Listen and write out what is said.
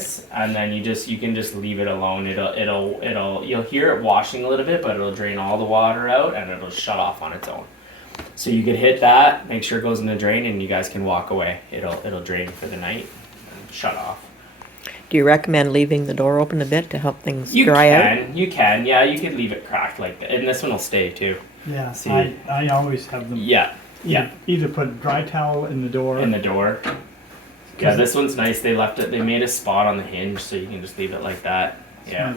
this, and then you can just leave it alone. You'll hear it washing a little bit, but it'll drain all the water out and it'll shut off on its own. So you could hit that, make sure it goes in the drain, and you guys can walk away. It'll drain for the night and shut off. Do you recommend leaving the door open a bit to help things dry out? You can, yeah. You could leave it cracked like that, and this one will stay too. Yeah, See? I always have them. Yeah, yeah. Either put a dry towel in the door. In the door. Yeah, this one's nice. They made a spot on the hinge, so you can just leave it like that. Yeah.